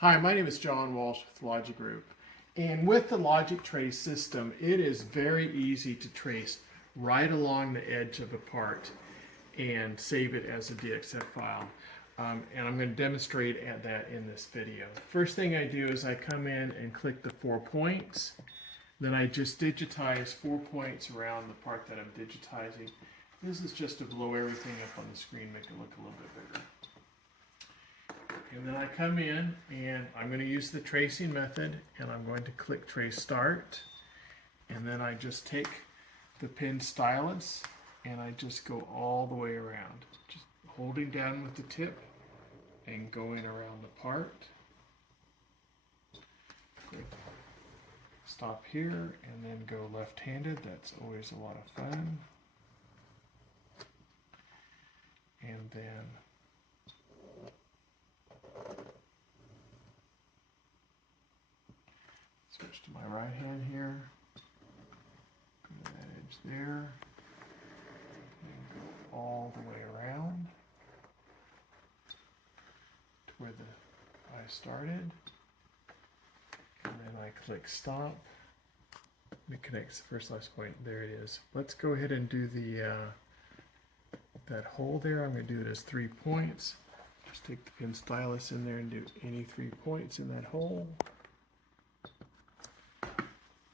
Hi, my name is John Walsh with Logic Group. And with the Logic Trace system, it is very easy to trace right along the edge of a part and save it as a DXF file. And I'm going to demonstrate that in this video. First thing I do is I come in and click the 4 points. Then I just digitize 4 points around the part that I'm digitizing. This is just to blow everything up on the screen, make it look a little bit bigger. And then I come in and I'm going to use the tracing method and I'm going to click Trace Start. And then I just take the pen stylus and I just go all the way around. Just holding down with the tip and going around the part. Good. Stop here and then go left-handed. That's always a lot of fun. And then switch to my right hand here, go to that edge there, and go all the way around to where I started, and then I click stop, and it connects the first last point. There it is. Let's go ahead and do the that hole there. I'm going to do it as 3 points. Just take the pen stylus in there and do any 3 points in that hole.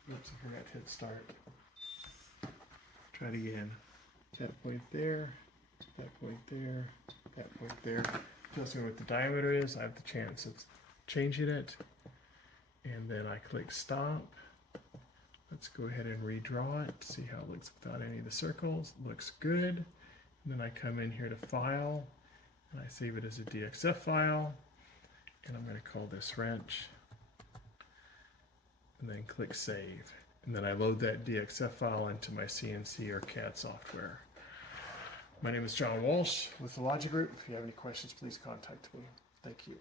Oops, I forgot to hit start. Try it again. That point there, that point there, that point there. Tells me what the diameter is. I have the chance of changing it. And then I click stop. Let's go ahead and redraw it. See how it looks without any of the circles. Looks good. And then I come in here to File, and I save it as a DXF file. And I'm going to call this wrench. And then click Save. And then I load that DXF file into my CNC or CAD software. My name is John Walsh with the Logic Group. If you have any questions, please contact me. Thank you.